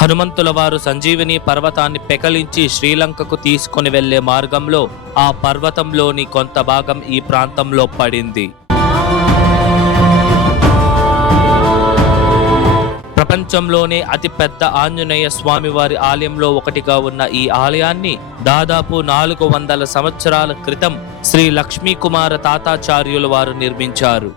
హనుమంతుల వారు సంజీవిని పర్వతాన్ని పెకలించి శ్రీలంకకు తీసుకుని వెళ్లే మార్గంలో ఆ పర్వతంలోని కొంత భాగం ఈ ప్రాంతంలో పడింది. ప్రపంచంలోనే అతిపెద్ద ఆంజనేయ స్వామివారి ఆలయంలో ఒకటిగా ఉన్న ఈ ఆలయాన్ని దాదాపు 400 సంవత్సరాల క్రితం శ్రీ లక్ష్మీకుమార తాతాచార్యుల వారు నిర్మించారు.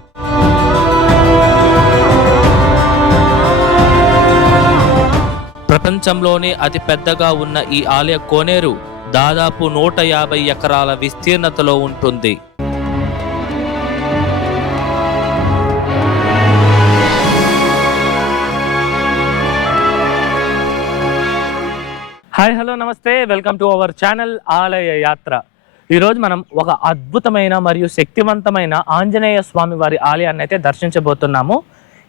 ప్రపంచంలోనే అతి పెద్దగా ఉన్న ఈ ఆలయ కోనేరు దాదాపు 150 ఎకరాల విస్తీర్ణతలో ఉంటుంది. హాయ్ హలో నమస్తే, వెల్కమ్ టు అవర్ ఛానల్ ఆలయ యాత్ర. ఈరోజు మనం ఒక అద్భుతమైన మరియు శక్తివంతమైన ఆంజనేయ స్వామి వారి ఆలయాన్ని అయితే దర్శించబోతున్నాము.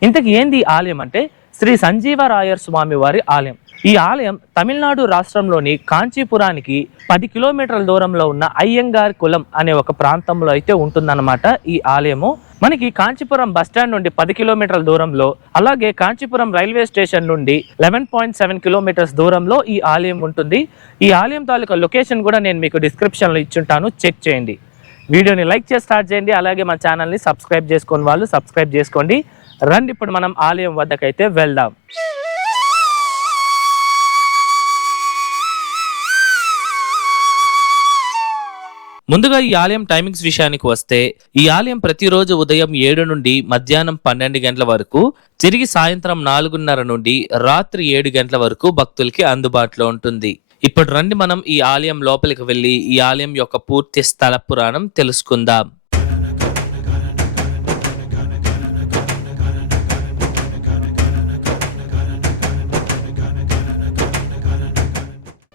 ఇంతకు ఏంది ఈ ఆలయం అంటే శ్రీ సంజీవరాయర్ స్వామి వారి ఆలయం. ఈ ఆలయం తమిళనాడు రాష్ట్రంలోని కాంచీపురానికి 10 కిలోమీటర్ల దూరంలో ఉన్న అయ్యంగార్ కులం అనే ఒక ప్రాంతంలో అయితే ఉంటుందన్నమాట ఈ ఆలయము. మనకి కాంచీపురం బస్టాండ్ నుండి 10 కిలోమీటర్ల దూరంలో, అలాగే కాంచీపురం రైల్వే స్టేషన్ నుండి 11.7 కిలోమీటర్స్ దూరంలో ఈ ఆలయం ఉంటుంది. ఈ ఆలయం తాలూకా లొకేషన్ కూడా నేను మీకు డిస్క్రిప్షన్లో ఇచ్చుంటాను, చెక్ చేయండి. వీడియోని లైక్ చేసి స్టార్ట్ చేయండి, అలాగే మన ఛానల్ని సబ్స్క్రైబ్ చేసుకుని వాళ్ళు సబ్స్క్రైబ్ చేసుకోండి. రండి ఇప్పుడు మనం ఆలయం వద్దకైతే వెళ్దాం. ముందుగా ఈ ఆలయం టైమింగ్స్ విషయానికి వస్తే, ఈ ఆలయం ప్రతిరోజు ఉదయం 7 నుండి మధ్యాహ్నం 12 గంటల వరకు, తిరిగి సాయంత్రం 4:30 నుండి రాత్రి 7 గంటల వరకు భక్తులకి అందుబాటులో ఉంటుంది. ఇప్పుడు రండి మనం ఈ ఆలయం లోపలికి వెళ్ళి ఈ ఆలయం యొక్క పూర్తి స్థల పురాణం తెలుసుకుందాం.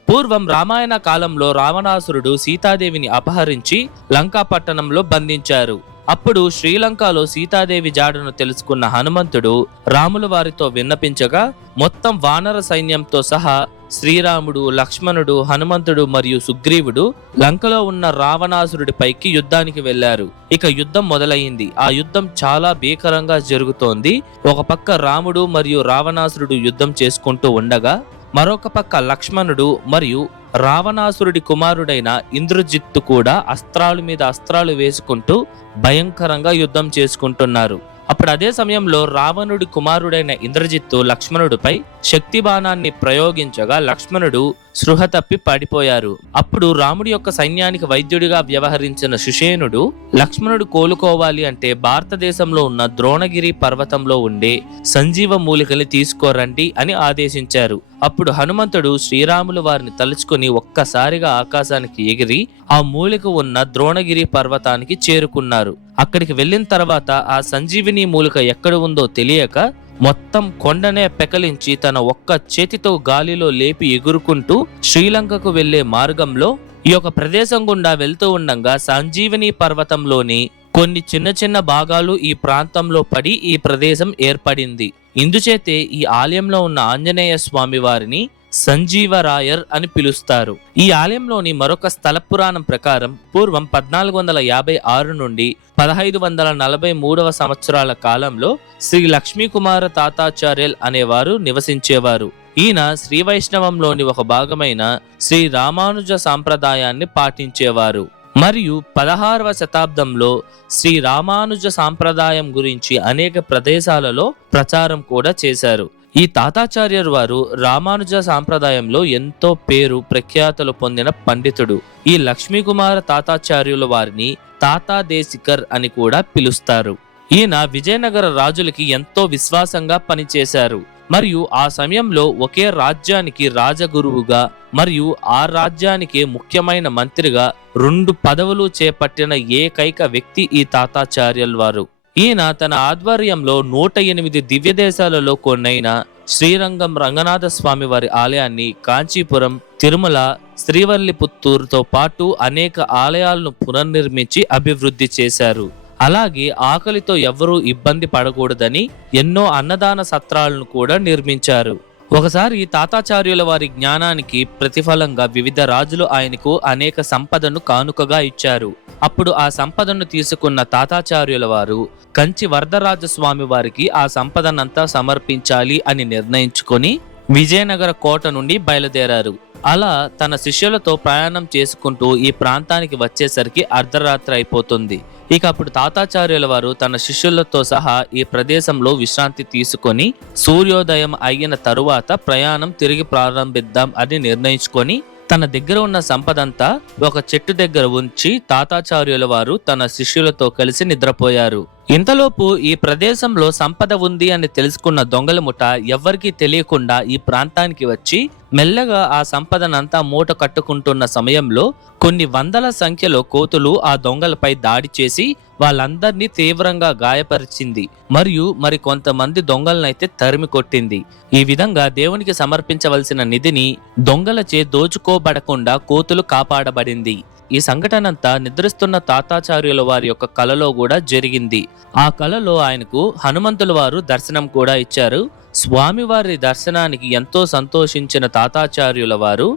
పూర్వం రామాయణ కాలంలో రావణాసురుడు సీతాదేవిని అపహరించి లంకా పట్టణంలో బంధించారు. అప్పుడు శ్రీలంకలో సీతాదేవి జాడను తెలుసుకున్న హనుమంతుడు రాముల వారితో విన్నపించగా మొత్తం వానర సైన్యంతో సహా శ్రీరాముడు, లక్ష్మణుడు, హనుమంతుడు మరియు సుగ్రీవుడు లంకలో ఉన్న రావణాసురుడి పైకి యుద్ధానికి వెళ్లారు. ఇక యుద్ధం మొదలైంది. ఆ యుద్ధం చాలా భీకరంగా జరుగుతోంది. ఒక పక్క రాముడు మరియు రావణాసురుడు యుద్ధం చేసుకుంటూ ఉండగా, మరొక పక్క లక్ష్మణుడు మరియు రావణాసురుడి కుమారుడైన ఇంద్రజిత్తు కూడా అస్త్రాలు మీద అస్త్రాలు వేసుకుంటూ భయంకరంగా యుద్ధం చేసుకుంటున్నారు. అప్పుడు అదే సమయంలో రావణుడి కుమారుడైన ఇంద్రజిత్తు లక్ష్మణుడిపై శక్తి బాణాన్ని ప్రయోగించగా లక్ష్మణుడు స్పృహ తప్పి పడిపోయారు. అప్పుడు రాముడి యొక్క సైన్యానికి వైద్యుడిగా వ్యవహరించిన సుషేనుడు లక్ష్మణుడు కోలుకోవాలి అంటే భారతదేశంలో ఉన్న ద్రోణగిరి పర్వతంలో ఉండే సంజీవ మూలికని తీసుకోరండి అని ఆదేశించారు. అప్పుడు హనుమంతుడు శ్రీరాములు వారిని తలుచుకుని ఒక్కసారిగా ఆకాశానికి ఎగిరి ఆ మూలిక ఉన్న ద్రోణగిరి పర్వతానికి చేరుకున్నారు. అక్కడికి వెళ్లిన తర్వాత ఆ సంజీవిని మూలిక ఎక్కడ ఉందో తెలియక మొత్తం కొండనే పెకలించి తన ఒక్క చేతితో గాలిలో లేపి ఎగురుకుంటూ శ్రీలంకకు వెళ్లే మార్గంలో ఈ యొక్క ప్రదేశం గుండా వెళ్తూ ఉండగా సంజీవిని పర్వతంలోని కొన్ని చిన్న చిన్న భాగాలు ఈ ప్రాంతంలో పడి ఈ ప్రదేశం ఏర్పడింది. ఇందుచేతే ఈ ఆలయంలో ఉన్న ఆంజనేయ స్వామి వారిని సంజీవరాయర్ అని పిలుస్తారు. ఈ ఆలయంలోని మరొక స్థల పురాణం ప్రకారం పూర్వం 1456 నుండి 1543 సంవత్సరాల కాలంలో శ్రీ లక్ష్మీకుమార తాతాచార్యుల్ అనేవారు నివసించేవారు. ఈయన శ్రీ వైష్ణవంలోని ఒక భాగమైన శ్రీ రామానుజ సాంప్రదాయాన్ని పాటించేవారు మరియు 16వ శతాబ్దంలో శ్రీ రామానుజ సాంప్రదాయం గురించి అనేక ప్రదేశాలలో ప్రచారం కూడా చేశారు. ఈ తాతాచార్యులు వారు రామానుజ సాంప్రదాయంలో ఎంతో పేరు ప్రఖ్యాతలు పొందిన పండితుడు. ఈ లక్ష్మీకుమార తాతాచార్యుల వారిని తాతాదేశికర్ అని కూడా పిలుస్తారు. ఈయన విజయనగర రాజులకి ఎంతో విశ్వాసంగా పనిచేశారు మరియు ఆ సమయంలో ఒకే రాజ్యానికి రాజగురువుగా మరియు ఆ రాజ్యానికి ముఖ్యమైన మంత్రిగా 2 పదవులు చేపట్టిన ఏకైక వ్యక్తి ఈ తాతాచార్యుల వారు. ఈయన తన ఆధ్వర్యంలో 108 దివ్య దేశాలలో కొన్నైన శ్రీరంగం రంగనాథ స్వామి వారి ఆలయాన్ని, కాంచీపురం, తిరుమల, శ్రీవల్లిపుత్తూరుతో పాటు అనేక ఆలయాలను పునర్నిర్మించి అభివృద్ధి చేశారు. అలాగే ఆకలితో ఎవ్వరూ ఇబ్బంది పడకూడదని ఎన్నో అన్నదాన సత్రాలను కూడా నిర్మించారు. ఒకసారి తాతాచార్యుల వారి జ్ఞానానికి ప్రతిఫలంగా వివిధ రాజులు ఆయనకు అనేక సంపదను కానుకగా ఇచ్చారు. అప్పుడు ఆ సంపదను తీసుకున్న తాతాచార్యుల వారు కంచి వరదరాజస్వామి వారికి ఆ సంపదనంతా సమర్పించాలి అని నిర్ణయించుకొని విజయనగర కోట నుండి బయలుదేరారు. అలా తన శిష్యులతో ప్రయాణం చేసుకుంటూ ఈ ప్రాంతానికి వచ్చేసరికి అర్ధరాత్రి అయిపోతుంది. ఇక అప్పుడు తాతాచార్యుల వారు తన శిష్యులతో సహా ఈ ప్రదేశంలో విశ్రాంతి తీసుకొని సూర్యోదయం అయిన తరువాత ప్రయాణం తిరిగి ప్రారంభిద్దాం అని నిర్ణయించుకొని తన దగ్గర ఉన్న సంపదంతా ఒక చెట్టు దగ్గర ఉంచి తాతాచార్యుల వారు తన శిష్యులతో కలిసి నిద్రపోయారు. ఇంతలోపు ఈ ప్రదేశంలో సంపద ఉంది అని తెలుసుకున్న దొంగల ముఠ ఎవ్వరికీ తెలియకుండా ఈ ప్రాంతానికి వచ్చి మెల్లగా ఆ సంపదనంతా మూట కట్టుకుంటున్న సమయంలో కొన్ని వందల సంఖ్యలో కోతులు ఆ దొంగలపై దాడి చేసి వాళ్ళందరినీ తీవ్రంగా గాయపరిచింది. మరియు మరి కొంతమంది దొంగలనైతే తరిమి కొట్టింది. ఈ విధంగా దేవునికి సమర్పించవలసిన నిధిని దొంగలచే దోచుకోబడకుండా కోతులు కాపాడబడింది. ఈ సంఘటనంతా నిద్రిస్తున్న తాతాచార్యుల వారి యొక్క కలలో కూడా జరిగింది. ఆ కలలో ఆయనకు హనుమంతుల వారు దర్శనం కూడా ఇచ్చారు. స్వామివారి దర్శనానికి ఎంతో సంతోషించిన తాతాచార్యుల వారు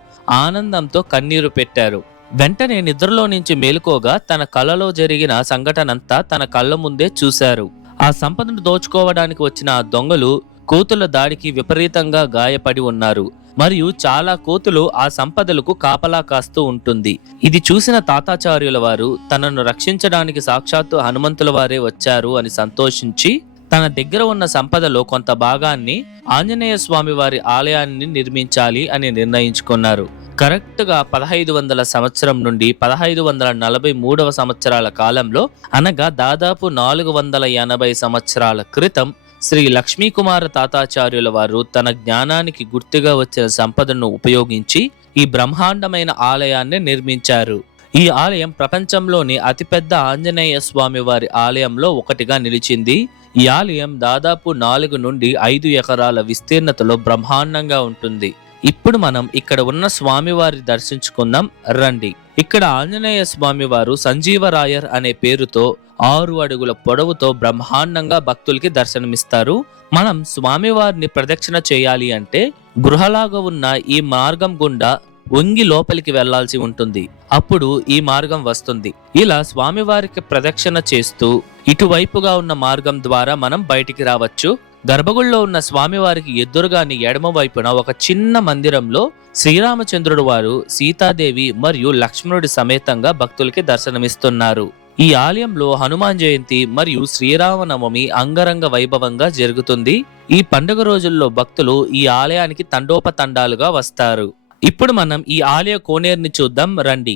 ఆనందంతో కన్నీరు పెట్టారు. వెంటనే నిద్రలో నుంచి మేలుకోగా తన కలలో జరిగిన సంఘటనంతా తన కళ్ళ ముందే చూశారు. ఆ సంపదను దోచుకోవడానికి వచ్చిన ఆ దొంగలు కోతుల దాడికి విపరీతంగా గాయపడి ఉన్నారు. మరియు చాలా కోతులు ఆ సంపదలకు కాపలా కాస్తూ ఉంటుంది. ఇది చూసిన తాతాచార్యుల వారు తనను రక్షించడానికి సాక్షాత్తు హనుమంతుల వారే వచ్చారు అని సంతోషించి తన దగ్గర ఉన్న సంపదలో కొంత భాగాన్ని ఆంజనేయ స్వామి వారి ఆలయాన్ని నిర్మించాలి అని నిర్ణయించుకున్నారు. కరెక్ట్ గా 1500 సంవత్సరం నుండి 1543 సంవత్సరాల కాలంలో, అనగా దాదాపు 480 సంవత్సరాల క్రితం శ్రీ లక్ష్మీకుమార తాతాచార్యుల వారు తన జ్ఞానానికి గుర్తుగా వచ్చిన సంపదను ఉపయోగించి ఈ బ్రహ్మాండమైన ఆలయాన్ని నిర్మించారు. ఈ ఆలయం ప్రపంచంలోని అతిపెద్ద ఆంజనేయ స్వామి వారి ఆలయంలో ఒకటిగా నిలిచింది. ఈ ఆలయం దాదాపు 4 నుండి 5 ఎకరాల విస్తీర్ణతలో బ్రహ్మాండంగా ఉంటుంది. ఇప్పుడు మనం ఇక్కడ ఉన్న స్వామివారి దర్శించుకుందాం రండి. ఇక్కడ ఆంజనేయ స్వామి వారు సంజీవరాయర్ అనే పేరుతో 6 అడుగుల పొడవుతో బ్రహ్మాండంగా భక్తులకి దర్శనమిస్తారు. మనం స్వామివారిని ప్రదక్షిణ చేయాలి అంటే గృహలాగా ఉన్న ఈ మార్గం గుండా వంగి లోపలికి వెళ్లాల్సి ఉంటుంది. అప్పుడు ఈ మార్గం వస్తుంది. ఇలా స్వామివారికి ప్రదక్షిణ చేస్తూ ఇటువైపుగా ఉన్న మార్గం ద్వారా మనం బయటికి రావచ్చు. గర్భగుడిలో ఉన్న స్వామివారికి ఎదురుగాని ఎడమ వైపున ఒక చిన్న మందిరంలో శ్రీరామచంద్రుడు వారు, సీతాదేవి మరియు లక్ష్మణుడి సమేతంగా భక్తులకి దర్శనమిస్తున్నారు. ఈ ఆలయంలో హనుమాన్ జయంతి మరియు శ్రీరామనవమి అంగరంగ వైభవంగా జరుగుతుంది. ఈ పండుగ రోజుల్లో భక్తులు ఈ ఆలయానికి తండోపతండాలుగా వస్తారు. ఇప్పుడు మనం ఈ ఆలయ కోనేరుని చూద్దాం రండి.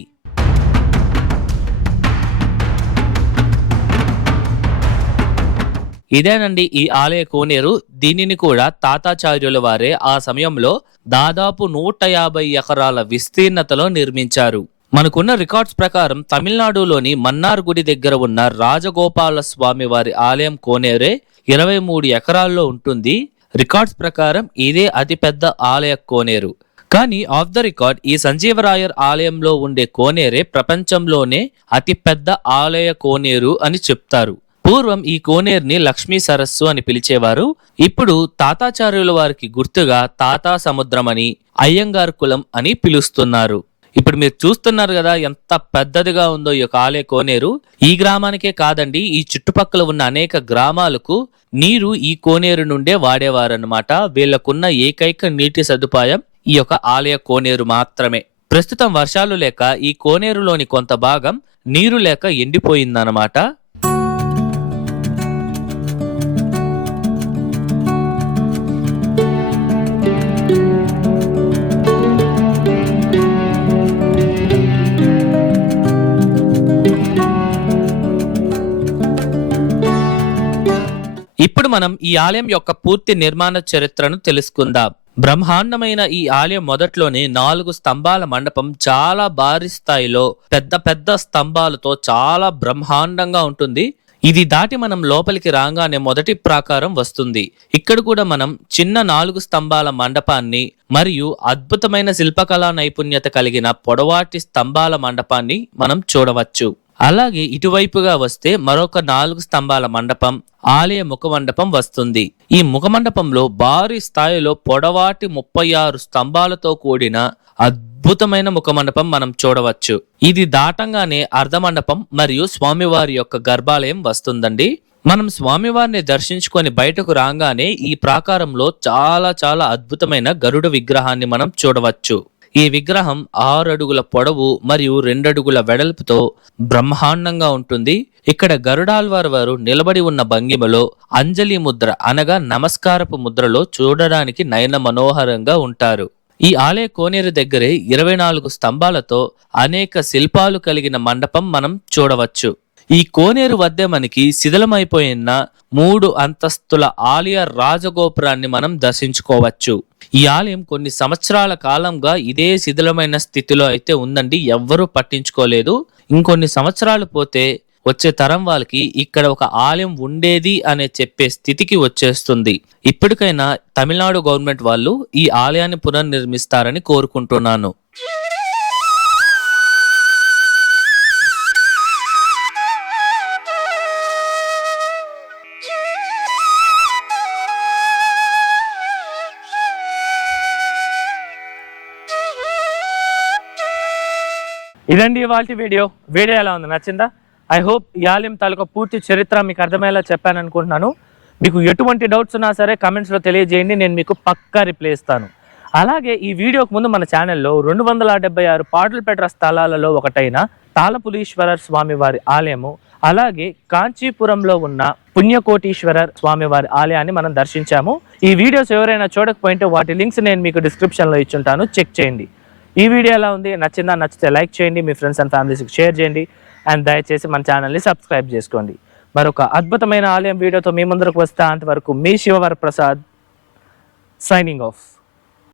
ఇదేనండి ఈ ఆలయ కోనేరు. దీనిని కూడా తాతాచార్యుల వారే ఆ సమయంలో దాదాపు 150 ఎకరాల విస్తీర్ణతలో నిర్మించారు. మనకున్న రికార్డ్స్ ప్రకారం తమిళనాడులోని మన్నార్ గుడి దగ్గర ఉన్న రాజగోపాల స్వామి వారి ఆలయం కోనేరే 23 ఎకరాల్లో ఉంటుంది. రికార్డ్స్ ప్రకారం ఇదే అతిపెద్ద ఆలయ కోనేరు. కానీ ఆఫ్ ద రికార్డ్ ఈ సంజీవరాయర్ ఆలయంలో ఉండే కోనేరే ప్రపంచంలోనే అతిపెద్ద ఆలయ కోనేరు అని చెప్తారు. పూర్వం ఈ కోనేరుని లక్ష్మీ సరస్సు అని పిలిచేవారు. ఇప్పుడు తాతాచార్యుల వారికి గుర్తుగా తాతా సముద్రం అని, అయ్యంగార్ కులం అని పిలుస్తున్నారు. ఇప్పుడు మీరు చూస్తున్నారు కదా ఎంత పెద్దదిగా ఉందో ఈ యొక్క ఆలయ కోనేరు. ఈ గ్రామానికే కాదండి, ఈ చుట్టుపక్కల ఉన్న అనేక గ్రామాలకు నీరు ఈ కోనేరు నుండే వాడేవారన్నమాట. వీళ్ళకున్న ఏకైక నీటి సదుపాయం ఈ యొక్క ఆలయ కోనేరు మాత్రమే. ప్రస్తుతం వర్షాలు లేక ఈ కోనేరులోని కొంత భాగం నీరు లేక ఎండిపోయిందన్నమాట. ఇప్పుడు మనం ఈ ఆలయం యొక్క పూర్తి నిర్మాణ చరిత్రను తెలుసుకుందాం. బ్రహ్మాండమైన ఈ ఆలయం మొదట్లోనే 4 స్తంభాల మండపం చాలా భారీ స్థాయిలో పెద్ద పెద్ద స్తంభాలతో చాలా బ్రహ్మాండంగా ఉంటుంది. ఇది దాటి మనం లోపలికి రాగానే మొదటి ప్రాకారం వస్తుంది. ఇక్కడ కూడా మనం చిన్న 4 స్తంభాల మండపాన్ని మరియు అద్భుతమైన శిల్పకళా నైపుణ్యత కలిగిన పొడవాటి స్తంభాల మండపాన్ని మనం చూడవచ్చు. అలాగే ఇటువైపుగా వస్తే మరొక 4 స్తంభాల మండపం, ఆలయ ముఖమండపం వస్తుంది. ఈ ముఖమండపంలో భారీ స్థాయిలో పొడవాటి 36 స్తంభాలతో కూడిన అద్భుతమైన ముఖమండపం మనం చూడవచ్చు. ఇది దాటంగానే అర్ధమండపం మరియు స్వామివారి యొక్క గర్భాలయం వస్తుందండి. మనం స్వామివారిని దర్శించుకొని బయటకు రాగానే ఈ ప్రాకారంలో చాలా చాలా అద్భుతమైన గరుడ విగ్రహాన్ని మనం చూడవచ్చు. ఈ విగ్రహం 6 అడుగుల పొడవు మరియు 2 అడుగుల వెడల్పుతో బ్రహ్మాండంగా ఉంటుంది. ఇక్కడ గరుడాల్వార్ వారు నిలబడి ఉన్న భంగిమలో అంజలి ముద్ర అనగా నమస్కారపు ముద్రలో చూడడానికి నయన మనోహరంగా ఉంటారు. ఈ ఆలయ కోనేరు దగ్గరే 24 స్తంభాలతో అనేక శిల్పాలు కలిగిన మండపం మనం చూడవచ్చు. ఈ కోనేరు వద్ద మనకి శిథిలమైపోయిన 3 అంతస్తుల ఆలయ రాజగోపురాన్ని మనం దర్శించుకోవచ్చు. ఈ ఆలయం కొన్ని సంవత్సరాల కాలంగా ఇదే శిథిలమైన స్థితిలో అయితే ఉందండి. ఎవ్వరూ పట్టించుకోలేదు. ఇంకొన్ని సంవత్సరాలు పోతే వచ్చే తరం వాళ్ళకి ఇక్కడ ఒక ఆలయం ఉండేది అనే చెప్పే స్థితికి వచ్చేస్తుంది. ఇప్పటికైనా తమిళనాడు గవర్నమెంట్ వాళ్ళు ఈ ఆలయాన్ని పునర్నిర్మిస్తారని కోరుకుంటున్నాను. ఇదండి ఇవాల్టి వీడియో ఎలా ఉంది, నచ్చిందా? ఐ హోప్ ఈ ఆలయం తాలూకా పూర్తి చరిత్ర మీకు అర్థమయ్యేలా చెప్పాను అనుకుంటున్నాను. మీకు ఎటువంటి డౌట్స్ ఉన్నా సరే కమెంట్స్లో తెలియజేయండి, నేను మీకు పక్కా రిప్లై ఇస్తాను. అలాగే ఈ వీడియోకి ముందు మన ఛానల్లో 276 పాటలపేట స్థలాలలో ఒకటైన తాళపులీశ్వర స్వామివారి ఆలయము, అలాగే కాంచీపురంలో ఉన్న పుణ్యకోటీశ్వర స్వామివారి ఆలయాన్ని మనం దర్శించాము. ఈ వీడియోస్ ఎవరైనా చూడకపోయింటే వాటి లింక్స్ నేను మీకు డిస్క్రిప్షన్లో ఇచ్చుంటాను, చెక్ చేయండి. ఈ వీడియో ఎలా ఉంది, నచ్చిందా? నచ్చితే లైక్ చేయండి, మీ ఫ్రెండ్స్ అండ్ ఫ్యామిలీస్కి షేర్ చేయండి, అండ్ దయచేసి మన ఛానల్ని సబ్స్క్రైబ్ చేసుకోండి. మరొక అద్భుతమైన ఆలయం వీడియోతో మీ ముందరకు వస్తా. అంతవరకు మీ శివవరప్రసాద్ సైనింగ్ ఆఫ్.